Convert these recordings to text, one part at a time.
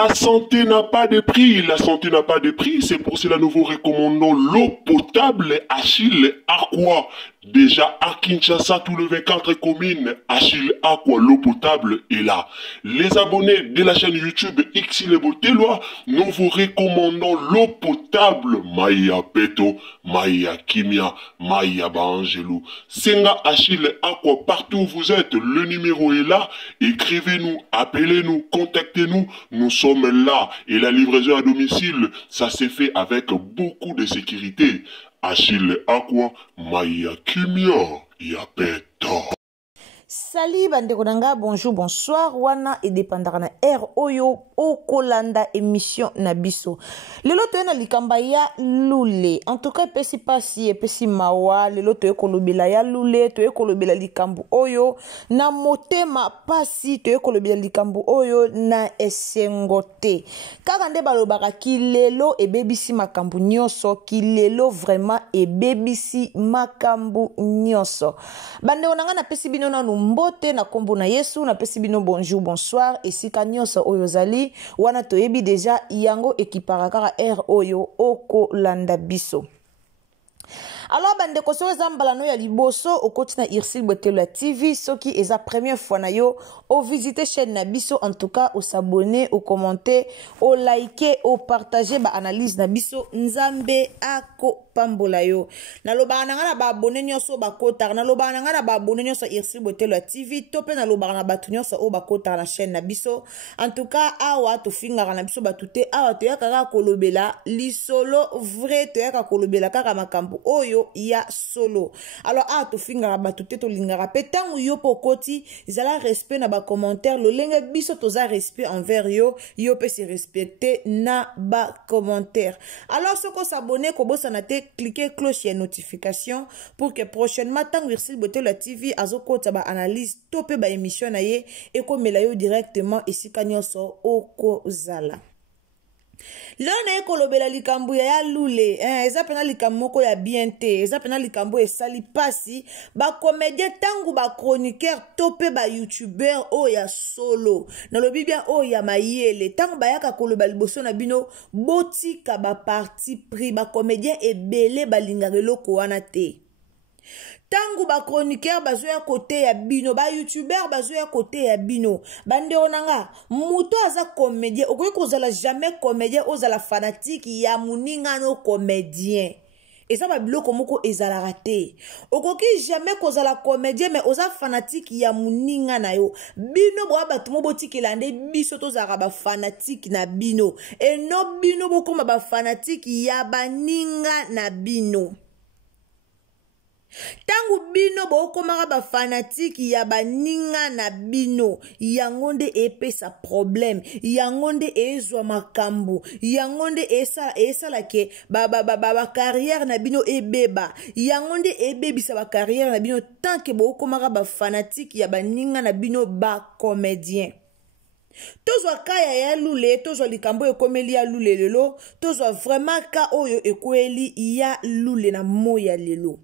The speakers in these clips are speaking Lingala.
La santé n'a pas de prix, la santé n'a pas de prix, c'est pour cela nous vous recommandons l'eau potable Achille Aqua. Déjà à Kinshasa, tous les 24 communes, Achille Aqua, l'eau potable est là. Les abonnés de la chaîne YouTube Xile Botelwa, nous vous recommandons l'eau potable Maya Peto, Maya Kimia, Maya Bangelou. Senga Achille Aqua, partout où vous êtes, le numéro est là. Écrivez-nous, appelez-nous, contactez-nous. Nous sommes là. Et la livraison à domicile, ça s'est fait avec beaucoup de sécurité. Achille Aqua, Maya Kimia, Yapeto. Salut bandeko nanga, bonjour, bonsoir, wana et dépendant na air oyo okolanda émission na biso. Lelo to na likamba ya lule. En tout cas, pesi pasi et pesi mawa, lelo to ekolobela ya lule, to ekolobela likambu oyo na motema pasi, to ekolobela likambu oyo na esengote. Kaka balobaka ki lelo e bebisi makambu nyonso, ki lelo vraiment e bebisi makambu nyonso. Bandeko nanga na pesi bino na mbote na kombo na Yesu na pesi bino bonjour bonsoir esika nyonso oyo zali wana toyebi deja yango ekipara kaka air oyo oko landa biso. Alors bandeko so ezambala no ya liboso okoti na Irsil Botelwa TV soki eza première fois na yo o visiter chaîne na biso, en tout cas au s'abonner, au commenter, au liker, au partager ba analyse na biso nzambe ako pambola yo. Na loba na ngana ba abonner nyonso ba kota, na loba na ngana ba abonner nyonso Irsil Botelwa TV, tope na loba na batu nyonso o ba kota na chaîne na biso. En tout cas awa to finga na biso batute awa to yaka kolobela lisolo vrai, to yaka kolobela kaka makambo oyo ya solo. Alors a to finga batute to lingara petangu yo pokoti zala respect na ba commentaire lo lenge biso toza respect envers yo yo pe se respecter na ba commentaire. Alors ce ko s'abonner ko bosa na te cliquer cloche et notification pour que prochainement tangu Irsil Botelwa TV azokota ba analyse topé ba émission na ye et ko mela yo directement esika nyonso oko zala. Lona ekolobela likambu ya lule, eza pena likambu moko ya biente, eza pena likambu esali pasi, ba comédien tangu ba chroniqueur tope ba youtubeur o ya solo. Na lobi bien o ya mayele, tangu ba yaka koloba liboso na bino, botika ba parti pris, ba comédien ebele ba lingareloko wana te. Tangu ba chroniqueur bazo ya côté ya bino, ba youtubeur bazo ya côté ya bino. Bande onanga, muto aza comédien, okoki kozala jamais comédien, ozala fanatique ya muninga no comédien. Et ça ba biloko moko ezala raté. Okoki jamais kozala comédien mais oza fanatique ya muninga na yo. Bino bo batu mo botikela nde biso tozala ba fanatique na bino. Et no bino bokoma ba fanatique ya baninga na bino. Tangu bino bokomaka ba fanatique ya baninga na bino yangonde epesa problème yangonde ezwa makambu yangonde esala ke ba carrière na bino ebeba yangonde ebebisa ba carrière na bino tant que bokomaka ba fanatique ya baninga na bino ba comédien. Tozwa kaya ya lule, tozwa likambo ekomeli ya lule lelo, tozwa vraiment ka oyo ekweli ya lule na moya lelo.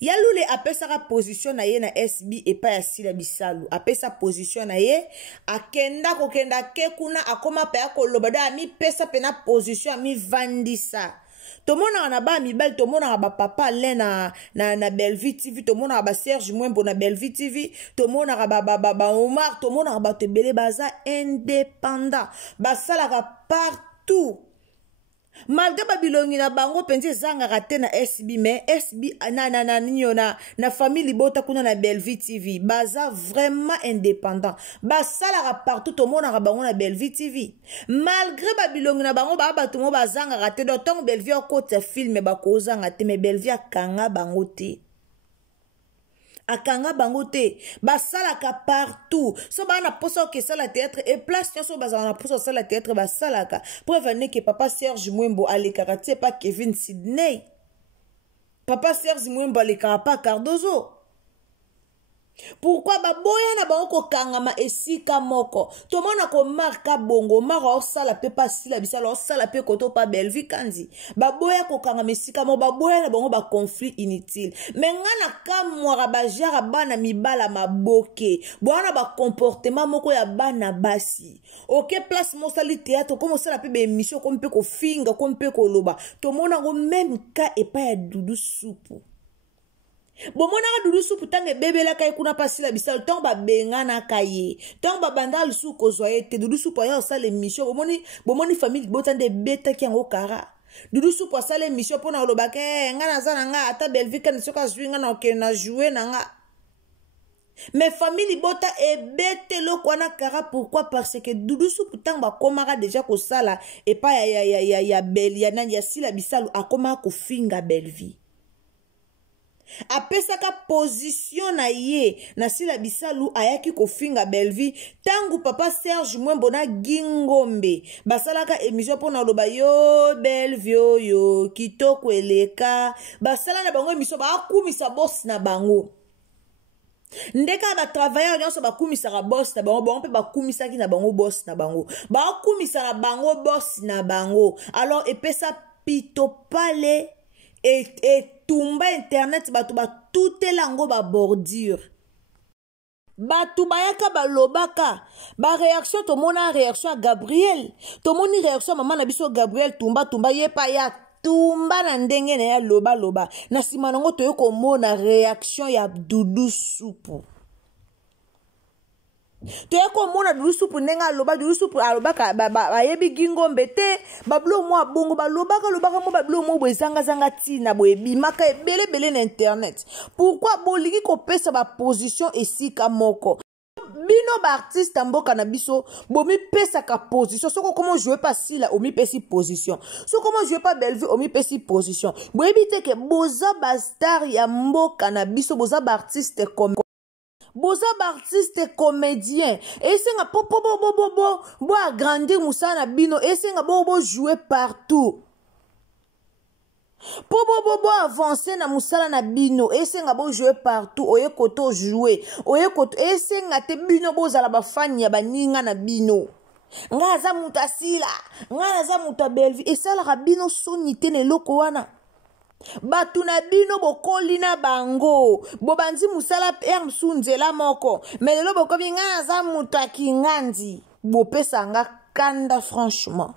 Ya lule apesaka position na ye na SB epa ya sila bisalu. Apesa position na ye, akenda kokenda ke kuna akoma pe akoloba da mi pesa pena position mi vandisa. Tomona na ba mibali, tomona ba papa le na Bellevue TV, tomona ba Serge Mwembo na Bellevue TV, tomona ba Omar, tomona ba tebele baza indépendant. Basalaka partout. Malgré babilongi na bango penzi zanga raté na SB mais SB na famille libota kuna na Bellevue TV baza vraiment indépendant basala partout au monde na bango na Bellevue TV malgré babilongi na bango ba batu mo bazanga raté d'autant Bellevue côté film ba kozanga te mais Bellevue akanga bango te akanga bangote basalaka partout so bana poso ke sala théâtre et place so bazana poso sala théâtre basalaka preuve ne que papa Serge Mwembo alekaka te pas Kevin Sydney papa Serge Mwembo alekaka pas Cardozo Pourquoi baboya na bango kangama esika moko to mona ko marka bongo mara osala pe pasi la bisala osala pe koto pa Belleville kandi baboya ko kangama esika mo baboya na bango ba conflit inutile mais ngana kamwara bajara bana mibala maboke bwana ba comportement moko ya bana basi OK place mosali théâtre comme osala pe be émission comme pe ko finga comme pe ko loba to mona ngo même ka e pa ya Doudou Soupu. Bon mon ara Doudou Soupu tange bébé la kay kuna pasi la bisal tong ba bengana kaye tong ba bandal sou ko zoyete Doudou Soupu ya osala émission bon moni famille botande beta ki ngo kara Doudou Soupu osala émission pona lobaka ngana zana nga ata Belleville kan soka zwinga na ke na jouer na nga mais famille bota e bete lo kwana kara pourquoi parce que Doudou Soupu tang ba komara déjà ko sala et pas ya bel ya nani ya sila bisalu akoma ko finga Belleville apesaka position na ye na sila bisalu ayaki kofinga Belleville tangu papa Serge Mwembo na Gingombe basalaka émission pona loba yo Belleville yo kitoko eleka basala na bango émission ba akumisa boss na bango ndeka ba travailleur nyonso ba kumisa ka boss na bango pe ba kumisa ki na bango boss na bango ba kumisa na bango boss na bango alors epesa pito pale et tumba internet batu ba tout elango ba bordure batu bayaka ba lobaka ba réaction to mona réaction à Gabriel to moni réaction maman na biso Gabriel tumba ye pa ya tumba na ndenge na ya loba na sima nango to yoko mona réaction ya Doudou Soupu to yako mona Doudou Soupu nenga loba Doudou Soupu alobaka ba yebi Gingombe te bablo mo bongo ba lobaka mo bablo mo bwezanga zanga tina boyebi maka ebele na internet pourquoi bolingi ko pesa ba position esika moko bino ba artiste mboka na biso bomi pesa ka position soko comment jouer pas si la omi pesi position soko comment jouer pas Belleville omi pesi position boyebi te ke boza ba star ya mboka na biso boza ba artiste comme boza ba artiste comédien esenga bo agrandir musana bino esenga bo jouer partout bo avancer na musala na bino esenga bo jouer partout oye koto jouer oye koto esenga te bino bozala ba fan ya baninga na bino nga za mutasila nga za muta Belleville esala bino sonité ne loko wana batu na bino bokoli na bango bobanzi musala er msunzela moko mais lelo bokomi nga za mutaki ngandi bopesa nga kanda franchement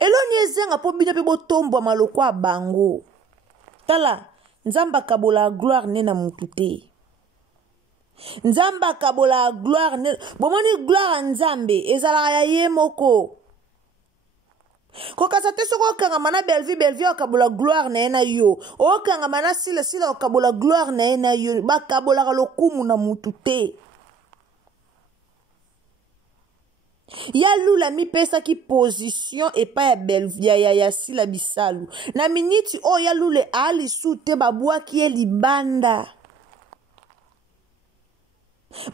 eloni ezenga po bino pe botombwa maloko a bango tala nzamba kabola gloire ne na mutu te nzamba kabola gloire ne bomoni gloire nzambe ezala ya ye moko kokasa te soko okanga na Belleville okabola gloire na ena yo okanga na sila okabola gloire na ena yo bakabola lokumu na mutu te ya lula mi pesa ki position et pas ya Belleville ya sila bisalu na miniti o ya lule ali sute babwa ki libanda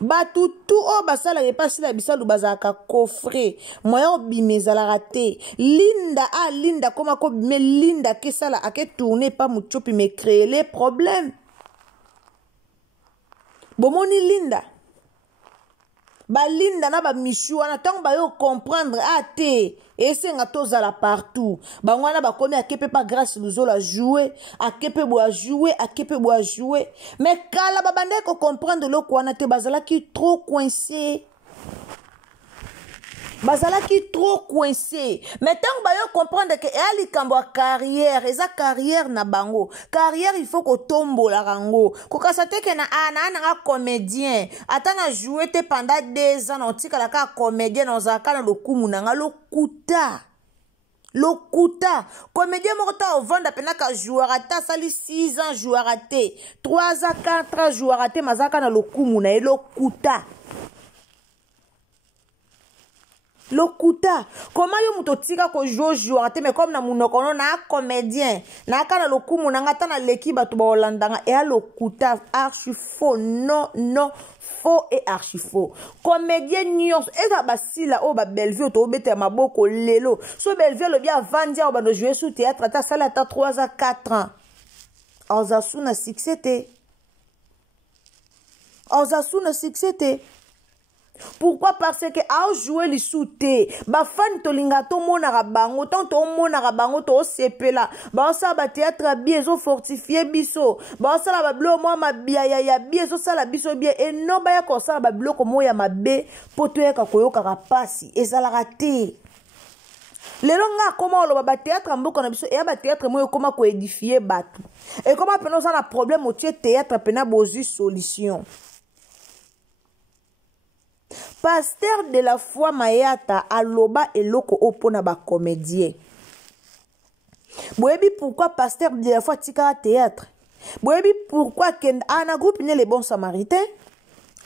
batu tu o basala repasi la bisalu bazaka coffre moya bimezala raté linda koma ko me linda kesala ake tourner pas muchopi me créer les problèmes bomoni linda balinda na ba mishu wana tango bayo comprendre ate esenga tozala partout bangwana bakomi akepe pa grâce luzola jouer akepe boa jouer mais kala babande ko comprendre loko wana te bazala ki trop coincé mais tant bayo comprendre que ali kambo carrière eza carrière na bango carrière il faut ko tombola rango ko kasate ke na nga comédien atana jouer te pendant 2 ans otika la ka comédien ozaka na lokumu na nga lokuta comédien mokota ovanda pena ka joueur ata sali 6 ans joueur até 3 ans 4 ans joueur até mazaka na lokumu na lokuta comment yo muto tika ko jouer te mais comme na munoko na comédien na kana lokumu na ngata na leki batu ba holandanga et lokuta archi faux non faux et archi faux comédien nyonso eza basila o ba Belleville to bete maboko lelo so Belleville lo bien vandia o ba no jouer sous théâtre ata sala ata 3 à 4 ans oza suna succès te aozasu na succès te. Pourquoi? Parce que a joué les sous-té. Ba fan to linga to monaka bango, tant to monaka bango to sepela. Ba sa ba théâtre bien zo fortifié biso. Ba sa la ba blo mo ma bia ya bien zo sala biso bien et non ba ya ko sa ba blo ko mo ya mabe poto ya ka koyoka ka pasi ezala raté. Lelo nga comment lo ba théâtre mboka na biso e ba théâtre mo comment ko édifier batu. Et comment pena ça na problème au théâtre pena bozu solution. Pasteur de la foi Mayata aloba eloko opona ba comédien. Boyebi pourquoi pasteur de la foi tika théâtre? Boyebi pourquoi ken ana groupe ne les bons samaritains?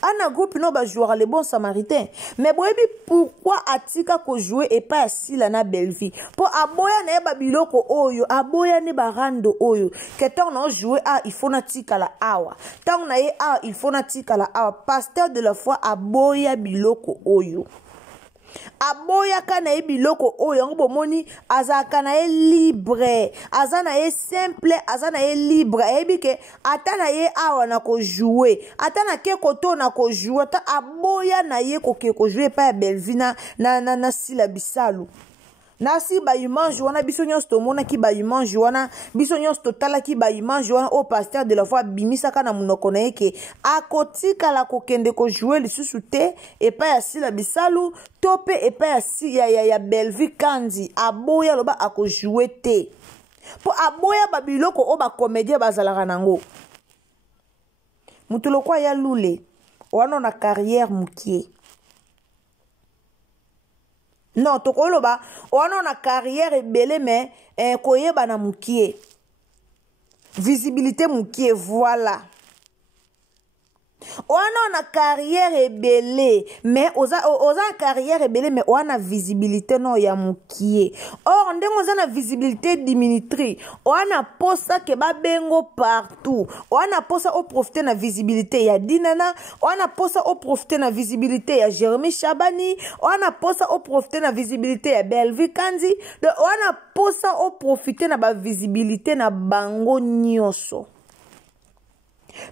Ana groupe no ba jouer les bons samaritains. Mais boyebi pourquoi atika ko jouer et pas asila na belle vie? Pour aboya na ba biloko oyo, aboya ne ba rando oyo. Que tant na jouer il faut na tika la awa. Tant na il faut na tika la awa. Pasteur de la foi aboya biloko oyo. Aboya kana biloko oyo ngo bomoni azaka na libre, azana simple, azana libre. Ebi ke atana awa na ko jouer, atana ke koto na ko jouer, ta aboya na ko ke ko jouer pa Belvina na sila bisalu. Nasi ba yumanji wana biso nyonso tomona ki ba yumanji wana biso nyonso totala ki ba yumanji wana au pasteur de la foi bimisaka na munoko na yeke akotika la kokende ko jouer lisusu te et pas ya sila bisalu tope et pas ya Belvi Kandi aboya loba ako jouer te po aboya ba biloko o ba comédien bazalaka nango mutu lokwa ya lule wana na carrière mukie. Non, tokoloba, on a une carrière ebele mais koyeba na mukie. Visibilité mukie, voilà. On a une carrière ebele mais oza carrière ebele mais on a visibilité non ya mukie. Or ndenge oza na visibilité diminutrice, on a posa ke ba bengo partout. On a posa au profiter na visibilité ya Dinana, on a posa au profiter na visibilité ya Jérémy Chabani, on a posa au profiter na visibilité ya Belvi Kandi, on a posa au profiter na ba visibilité na bango nyonso.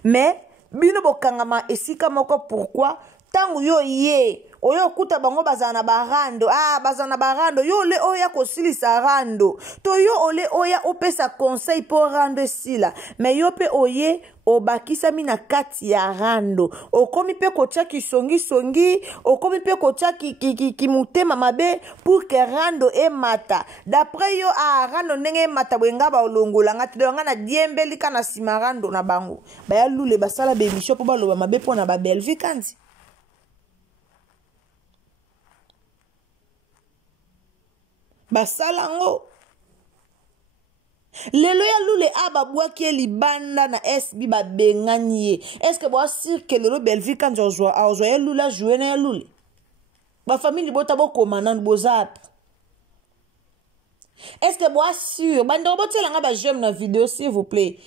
Mais bino bokangama esika moko pourquoi tangu yo ye oyo kuta bango bazana barando bazana barando yo le oya kosilisa rando to yo ole oya opesa conseil pour rando sila mais yo pe oye obakisa mina kati ya rando okomi pe kocha songi okomi pe kocha ki mutema mabe pour que rando e mata d'après yo rando ndenge mata bwenga ba olongola ngati donga na diembeli kana sima rando na bango baya lule basala be mission po baloba mabe pona ba Belvi Kandi basalango lelo ya lule ababwaki libanda na SB babenganie est-ce que boa sir que lelo Belvi Kandi ozwa ya lule jouer na ya lule ba famille bota bokoma nan bozap est-ce que boa sûr bando botelanga ba j'aime na vidéo s'il vous plaît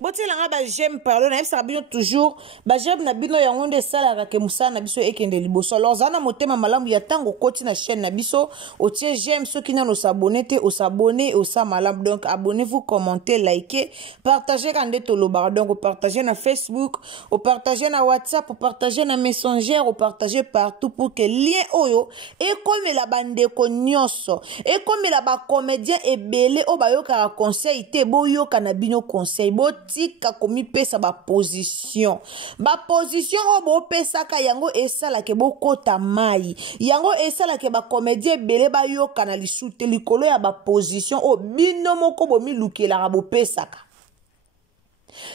botelanga ba j'aime pardon na ça bino toujours ba j'aime na bino yango nde sala ka musana na biso ekende liboso alors zana motema malamu ya tango koti na chaîne na biso otie j'aime ceux qui n'ont s'abonner te s'abonner au sa malamu donc abonnez-vous commentez likez partagez quand nde toloba donc partagez na Facebook au partagez na WhatsApp au partagez na Messenger au partagez partout pour que lien oyo et comme la bande ko nyonso et comme la ba comédien ebele o bayoka conseil te boyoka na bino conseil tika komi pesa ba position o bo pesa ka yango esala ke bokota mai yango esala ke ba comédien belé ba yoka na lisute likolo ya ba position o bino moko bomi lukela bo pesa ka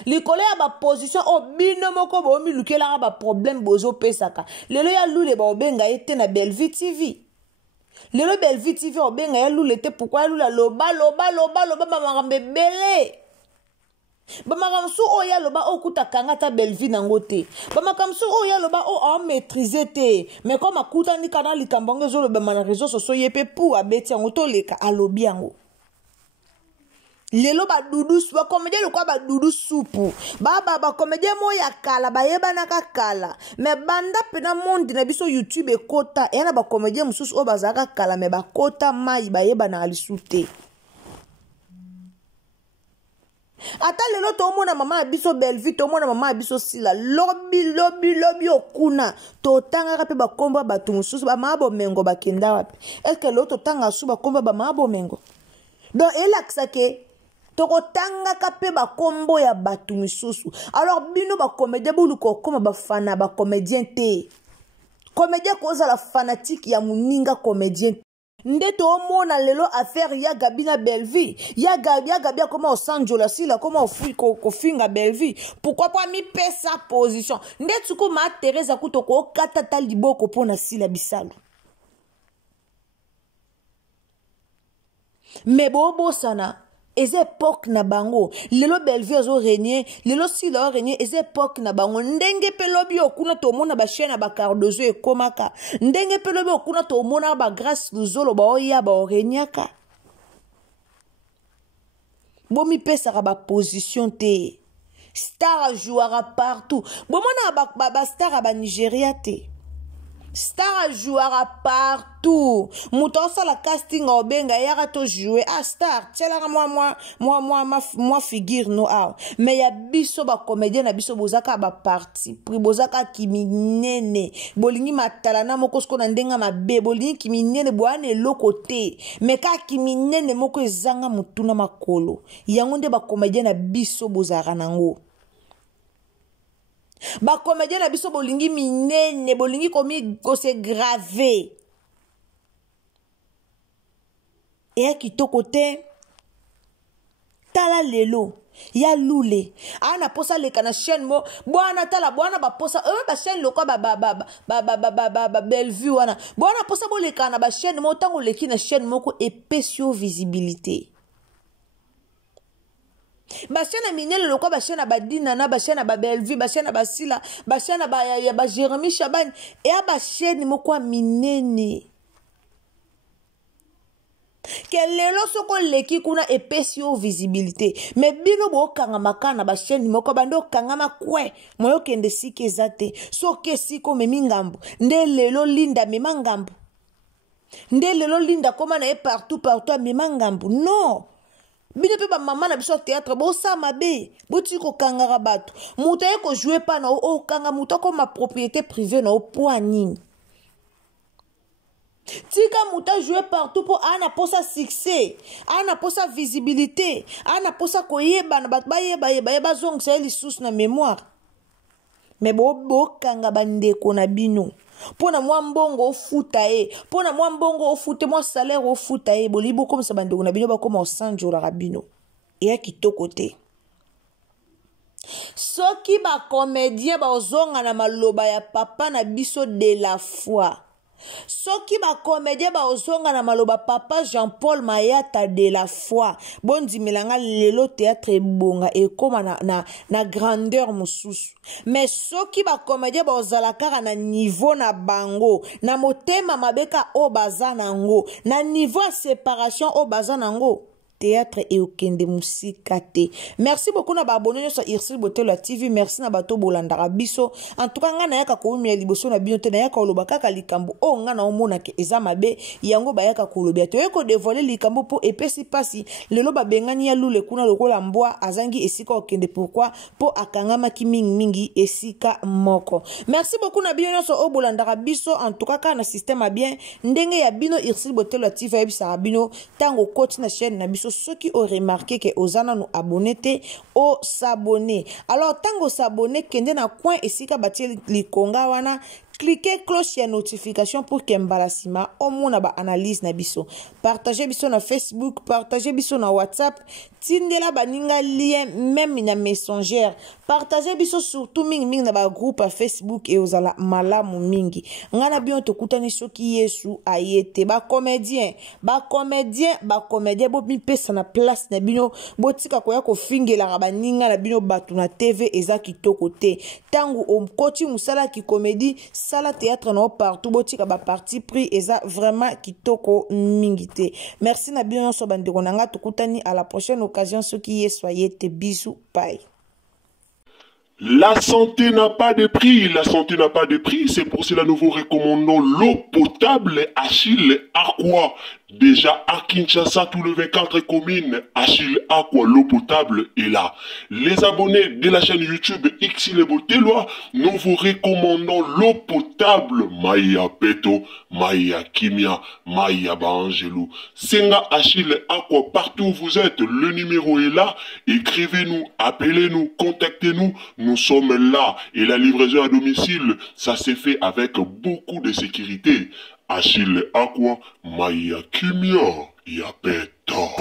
likolo ya ba position o bino moko bomi lukela ba problème bozo pesa ka lelo ya lule ba obenga ete na Belvi TV lelo Belvi TV obenga ya lule te pourquoi ya lule loba ba marambe belé bamakamsu oya loba okuta kangata Belvi nango te bamakamsu oya loba o maîtriser te mais comme akuta ni kana likambango zo loba na réseaux sociaux yepe pour abeti yango to leka alobi yango lelo ba dudu ba comédien le quoi ba dudu soupu ba comédien mo ya kala ba yeba na kala mais banda pena monde na biso YouTube ekota yana ba comédien mususu o bazaka kala mais ba kota mai ba yeba na alisute Ata lelo to mona mama abiso Bellevue to mona mama abiso Sila lobi okuna to tanga pe ba komba batu mususu ba mabo mengo bakenda wapi. Est-ce que l'autre tanga su ba komba ba mabo mengo? Donc elaksa ke toko tanga kape ba kombo ya batu mususu. Alors bino ba comédien bulu ko koma ba fana ba comédien te. Comédien koza la fanatique ya muninga comédien. Nde to mona lelo affaire ya Gabina Bellevue. Ya Gabia comment au Sanjola Sila comment au fui ko finga Bellevue. Pourquoi pas mi pe sa position. Nde tuko ma Teresa kutoko katata liboko pona Sila Bisalo. Mais bobo sana ez époque na bango lelo Bellevue azo régner lelo Sila régner ez époque na bango ndenge pe lobi okuna to mona ba chaîne ba cardozo e komaka ndenge pe lobi okuna to mona ba grâce luzolo ba oya ba orenyaka bomi pesa ba position te star jouera partout bomona ba star ba Nigeria te star jouera partout. Moutonsa la casting au benga yara to jouer à star. Tiens moi figure no ah. Mais ya biso ba comédien na biso bozaka ba parti. Pri bozaka kiminene. Bolingi matalana moko sko na ndenga mabe. Bolingi kiminene boane lokote. Mais ka kiminene moko ezanga mutuna makolo. Yango nde ba comédien na biso bozaka nango. Ba comédien na biso bolingi minene bolingi komi ko se gravé et kitoko te tala lelo ya lule ana posa le kana chaîne mo bwana tala bwana ba posa ba chaîne loko ba Bellevue wana bwana posa bo le kana ba chaîne mo tango leki na chaîne moko épesio visibilité. Bachana minele loko bachana badina na bachana ba Bellevue bachana basila bachana ba Jérémy Chaban et a bachene moko minene kelelo soko leki kuna épesio visibilité mais bino bo kanga makana bachene moko bando kanga makwe moyo kende sike zate soke siko memi ngambo nde lelo linda mema ngambo nde lelo linda koma na partout mema ngambo non. Bine pe ba maman na biso théâtre bo sa mabe bo ti ko kangara bato muta e ko jouer pa na o kanga muta ko ma propriété privée na o poani tika muta jouer partout pour ana posa succès ana posa visibilité ana posa ko yeba na bato ba yeba zong sa li sous na mémoire mais bo kanga bandeko na bino pona mwa mbongo ofuta e pona mwa mbongo ofute mwa salaire ofuta e bolibo comme ça bandeko na bino ba koma osanjola rabino e kitoko te soki ba comédien ba ozonga na maloba ya papa na biso de la foi soki ba comédien ba ozonga na maloba papa Jean-Paul Mayata de la foi bondi melanga lelo théâtre bonga e koma na grandeur mususu mais soki ba comédien ba ozalaka na niveau na bango na motema mabeka o bazanango na niveau ya séparation o bazanango théâtre et okende musika te. Merci beaucoup na ba abonné sur Irsile Botelo TV. Merci na bato bolandaka biso. En tout cas nga na yaka ko mi liboso na bino te na yaka oloba kaka likambo o nga na omona ke eza mabe yango ba yaka ko lobia to yeko dévoiler likambo po epesi pasi lelo ba bengani ya lule kuna lokola mbwa azangi esika okende pourquoi po akangama ki mingi esika moko. Merci beaucoup na bino so o bolandaka biso en tout cas na système a bien ndenge ya bino Irsile Botelo TV ebisa bino tango coach na chaîne na biso ceux qui ont remarqué que ozana nous abonnés au s'abonner alors tango s'abonner kende na coin esika batie likonga wana cliquez cloche ya notification pour que embarrassima au mona ba analyse na biso partagez biso na Facebook partagez biso na WhatsApp tindela baninga lien même na messenger partagez biso surtout mingi na ba groupe à Facebook et ozala malamu mingi ngana bien to kutani soki Yesu ayete ba comédien bo mi pesa na place na bino botika koya ko fingela baninga na bino batu na TV eza kitoko te tangu omkoti musala ki comédie sala théâtre no partout botika ba parti pris eza vraiment kitoko mingite. Merci na bino so bandeko nanga tukutani à la prochaine occasion ceux qui y soyez te bisous bye. La santé n'a pas de prix, la santé n'a pas de prix, c'est pour cela nous vous recommandons l'eau potable Achille Aqua. Déjà à Kinshasa, tout le 24 communes, Achille Aqua, l'eau potable est là. Les abonnés de la chaîne YouTube Xile Botelwa, nous vous recommandons l'eau potable. Maïa Peto, Maïa Kimia, Maïa Bangelou. Senga Achille Aqua, partout où vous êtes, le numéro est là. Écrivez-nous, appelez-nous, contactez-nous. Nous sommes là. Et la livraison à domicile, ça s'est fait avec beaucoup de sécurité. Achille Aqua, Maïa Kimia, Yapeta.